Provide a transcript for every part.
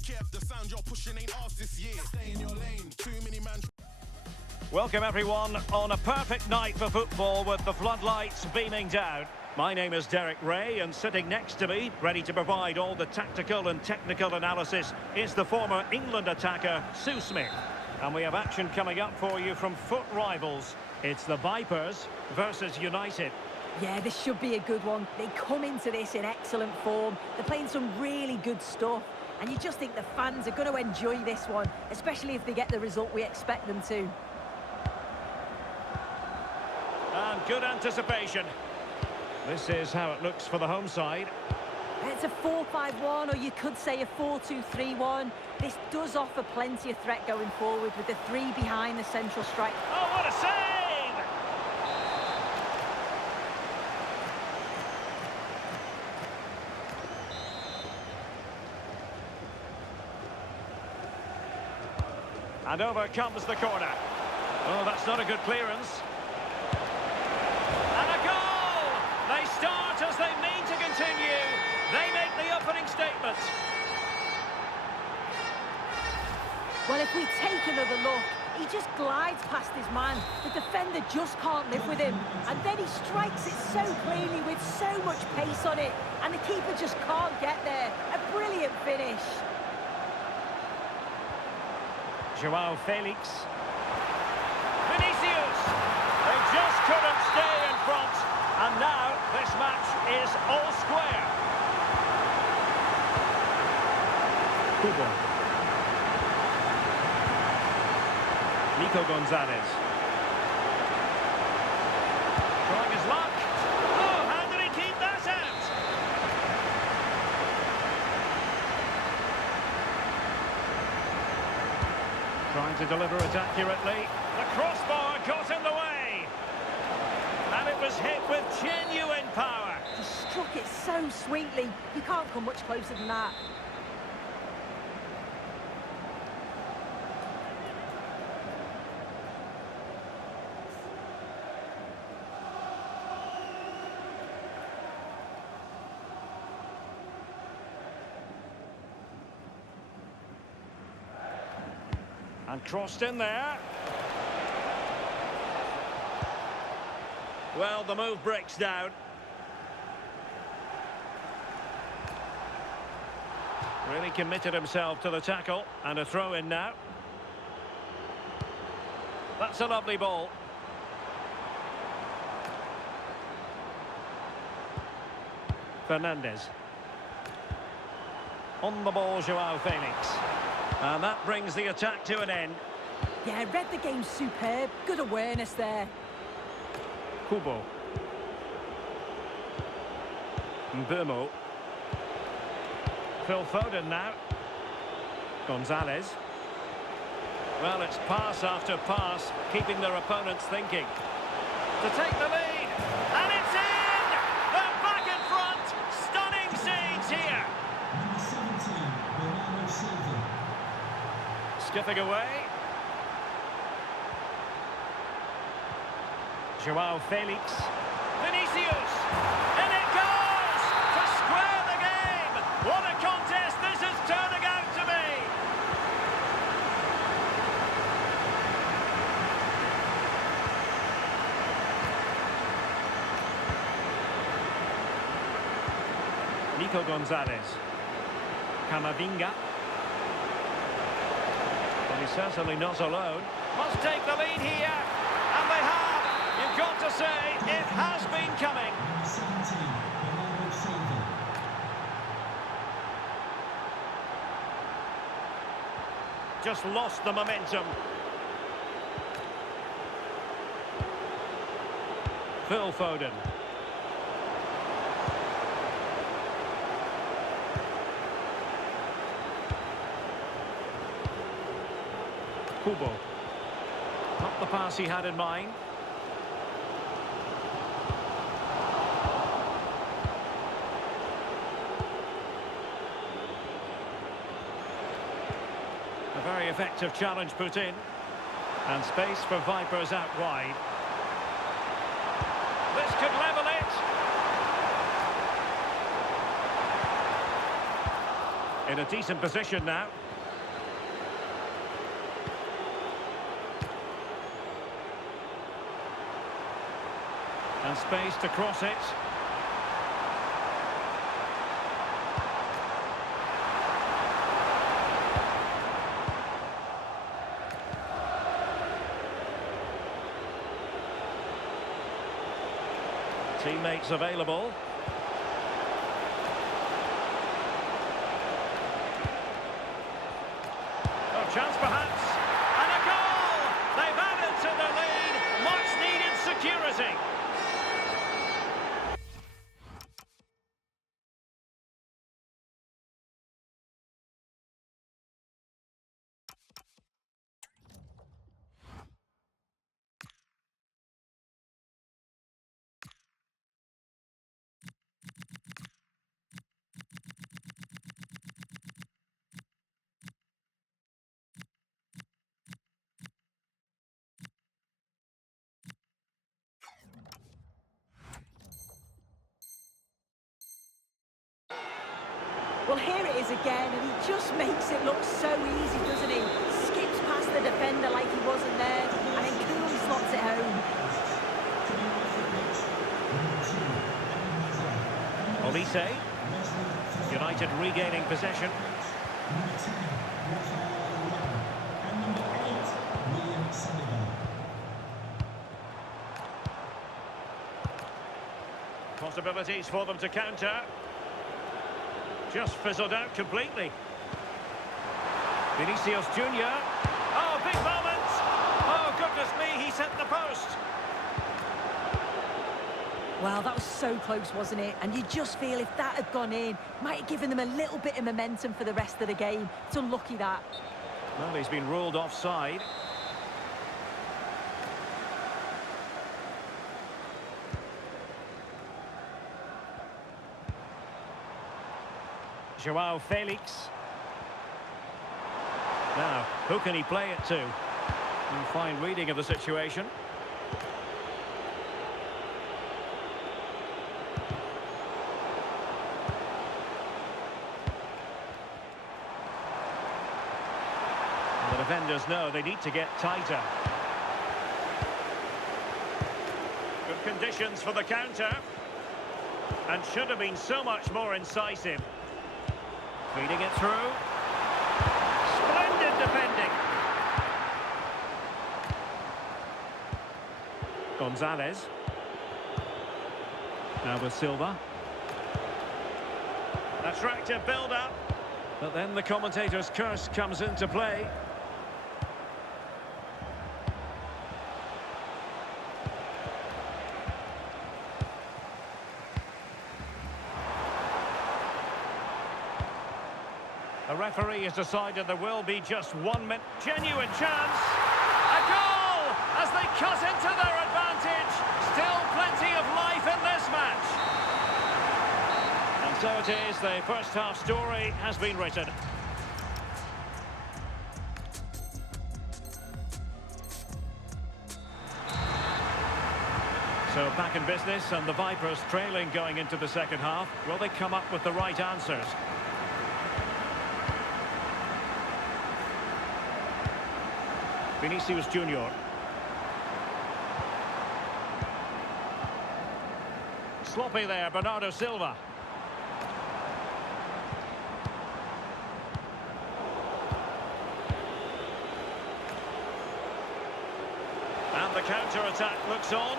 don't care if the sound you're pushing ain't ours this year. Stay in your lane. Too many man. Welcome everyone on a perfect night for football with the floodlights beaming down. My name is Derek Ray, and sitting next to me, ready to provide all the tactical and technical analysis, is the former England attacker, Sue Smith. And we have action coming up for you from foot rivals. It's the Vipers versus United. Yeah, this should be a good one. They come into this in excellent form. They're playing some really good stuff. And you just think the fans are going to enjoy this one, especially if they get the result we expect them to. And good anticipation. This is how it looks for the home side. It's a 4-5-1, or you could say a 4-2-3-1. This does offer plenty of threat going forward with the three behind the central strike. Oh, what a save! And over comes the corner. Oh, that's not a good clearance. And a goal! They start as they mean to continue. They make the opening statement. Well, if we take another look, he just glides past his man. The defender just can't live with him. And then he strikes it so cleanly with so much pace on it. And the keeper just can't get there. A brilliant finish. Joao Felix. Vinicius! They just couldn't stay in front. And now this match is all square. Kubo. Nico Gonzalez. Trying his luck. Oh, how did he keep that out? Trying to deliver it accurately. The crossbar got in the way. And it was hit with genuine power. He struck it so sweetly. You can't come much closer than that. And crossed in there. Well, the move breaks down. Really committed himself to the tackle. And a throw in now. That's a lovely ball. Fernandez. On the ball, Joao Felix. And that brings the attack to an end. Yeah, read the game superb. Good awareness there. Kubo. Mbeumo. Phil Foden now. Gonzalez. Well, it's pass after pass, keeping their opponents thinking. To take the lead. And it's in! They're back in front! Stunning scenes here! Skipping away. Joao Felix. Vinicius! And it goes! To square the game! What a contest this is turning out to be! Nico Gonzalez. Camavinga. Well, he's certainly not alone. Must take the lead here. And they have. You've got to say, it has been coming. Just lost the momentum. Phil Foden. Kubo. Not the pass he had in mind. A very effective challenge put in. And space for Vipers out wide. This could level it. In a decent position now. And space to cross it. Teammates available. Oh, chance perhaps. And a goal! They've added to the lead. Much needed security. Well, here it is again, and he just makes it look so easy, doesn't he? Skips past the defender like he wasn't there, and then coolly slots it home. Olise. United regaining possession. Possibilities for them to counter. Just fizzled out completely. Vinicius Junior. Oh, big moment! Oh, goodness me, he's hit the post. Well, that was so close, wasn't it? And you just feel if that had gone in, might have given them a little bit of momentum for the rest of the game. It's unlucky that. Well, he's been ruled offside. Joao Felix. Now, who can he play it to? Fine reading of the situation. The defenders know they need to get tighter. Good conditions for the counter. And should have been so much more incisive. Feeding it through. Splendid defending. Gonzalez. Now with Silva. Attractive build-up. But then the commentator's curse comes into play. The referee has decided there will be just 1 minute. Genuine chance. A goal as they cut into their advantage. Still plenty of life in this match. And so it is, the first half story has been written. So back in business, and the Vipers trailing going into the second half. Will they come up with the right answers? Vinicius Junior. Sloppy there, Bernardo Silva. And the counter-attack looks on.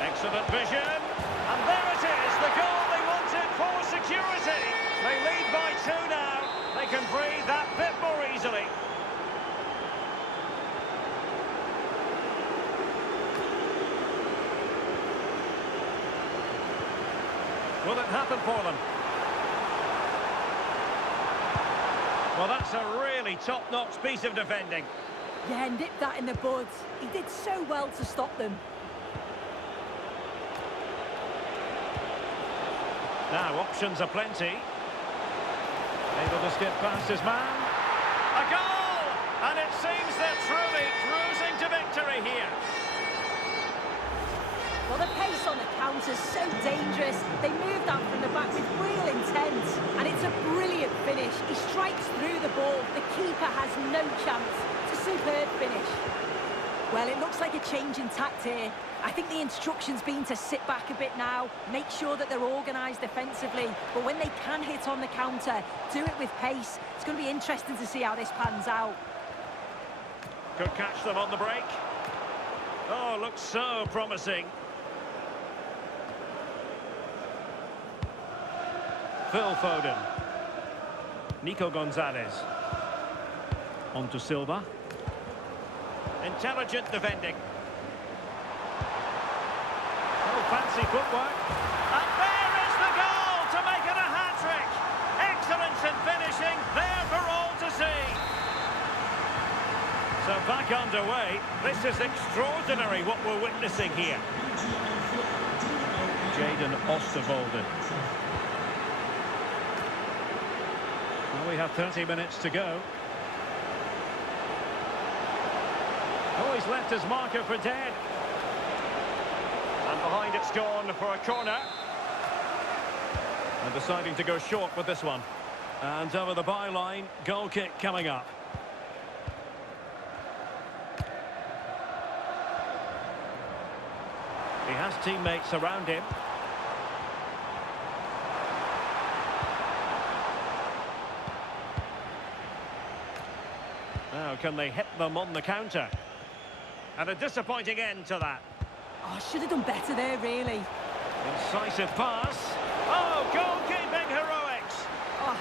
Excellent vision. And there it is, the goal they wanted for security. They lead by 2 now. They can breathe that bit more easily. Will it happen for them? Well, that's a really top-notch piece of defending. Yeah, nipped that in the bud. He did so well to stop them. Now, options are plenty. Able to skip past his man. A goal! And it seems they're truly cruising to victory here. Well, the pace on the counter's so dangerous. They moved out from the back with real intent. And it's a brilliant finish. He strikes through the ball. The keeper has no chance. It's a superb finish. Well, it looks like a change in tact here. I think the instruction's been to sit back a bit now, make sure that they're organised defensively, but when they can hit on the counter, do it with pace. It's going to be interesting to see how this pans out. Could catch them on the break. Oh, looks so promising. Phil Foden. Nico Gonzalez. On to Silva. Intelligent defending. Oh, fancy footwork. And there is the goal to make it a hat-trick. Excellence in finishing, there for all to see. So back underway. This is extraordinary what we're witnessing here. Jadon Oosterwolde. Well, we have 30 minutes to go. Oh, he's left his marker for dead. And behind it's gone for a corner. And deciding to go short with this one. And over the byline, goal kick coming up. He has teammates around him. Now, can they hit them on the counter? And a disappointing end to that. Oh, should have done better there, really. Incisive pass. Oh, goalkeeping heroics. Oh.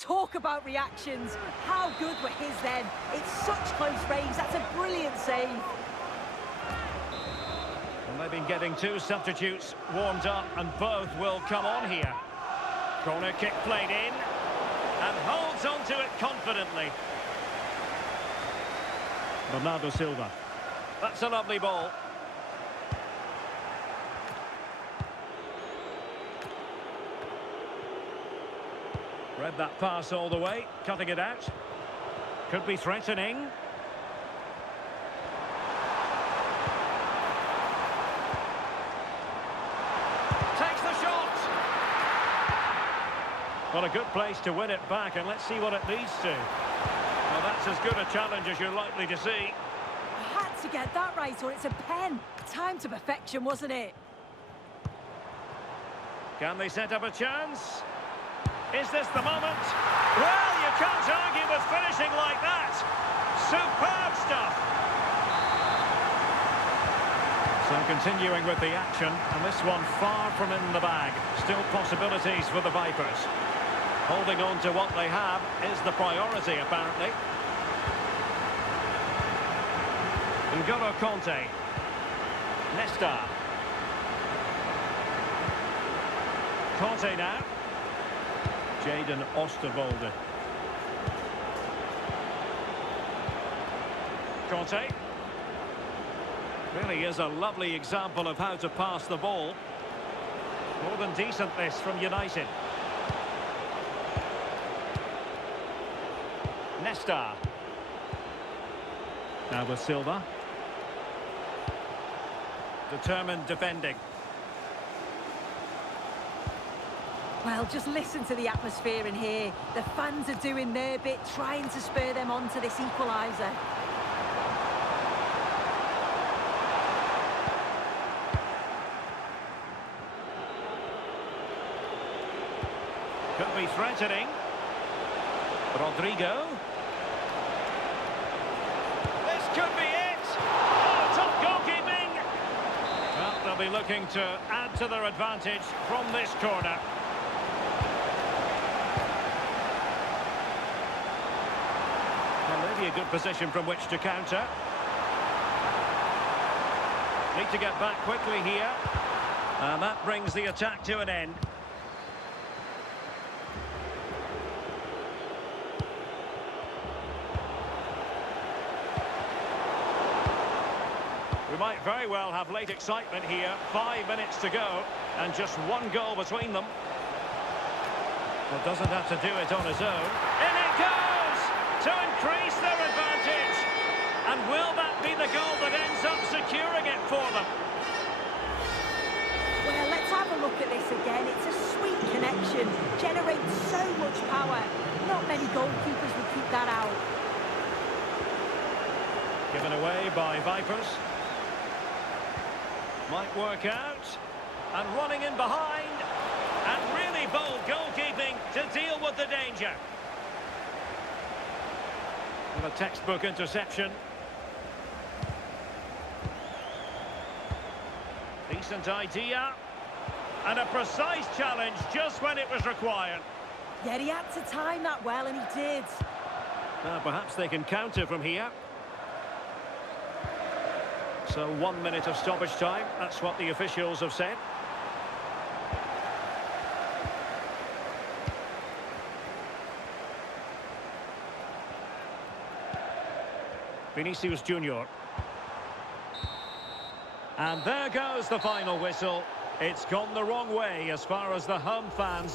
Talk about reactions. How good were his then? It's such close range. That's a brilliant save. And they've been getting two substitutes warmed up, and both will come on here. Corner kick played in, and holds on to it confidently. Bernardo Silva. That's a lovely ball. Read that pass all the way, cutting it out. Could be threatening. Takes the shot! Well, a good place to win it back, and let's see what it leads to. Well, that's as good a challenge as you're likely to see. I had to get that right, or it's a pen. Time to perfection, wasn't it? Can they set up a chance? Is this the moment? Well, you can't argue with finishing like that. Superb stuff. So continuing with the action, and this one far from in the bag. Still possibilities for the Vipers. Holding on to what they have is the priority, apparently. N'Golo Kanté. Nesta. Kanté now. Jadon Oosterwolde. Kanté. Really is a lovely example of how to pass the ball. More than decent this from United. Nesta. Now with Silva. Determined defending. Well, just listen to the atmosphere in here. The fans are doing their bit, trying to spur them on to this equaliser. Could be threatening. Rodrigo. This could be it. Oh, top goalkeeping. Well, they'll be looking to add to their advantage from this corner. Well, maybe a good position from which to counter. Need to get back quickly here. And that brings the attack to an end. We might very well have late excitement here. 5 minutes to go, and just one goal between them. Well, doesn't have to do it on his own. In it goes! To increase their advantage. And will that be the goal that ends up securing it for them? Well, let's have a look at this again. It's a sweet connection. Generates so much power. Not many goalkeepers would keep that out. Given away by Vipers. Might work out. And running in behind. And really bold goalkeeping to deal with the danger. And a textbook interception. Decent idea. And a precise challenge just when it was required. Yeah, he had to time that well, and he did. Perhaps they can counter from here. So 1 minute of stoppage time. That's what the officials have said. Vinicius Junior. And there goes the final whistle. It's gone the wrong way as far as the home fans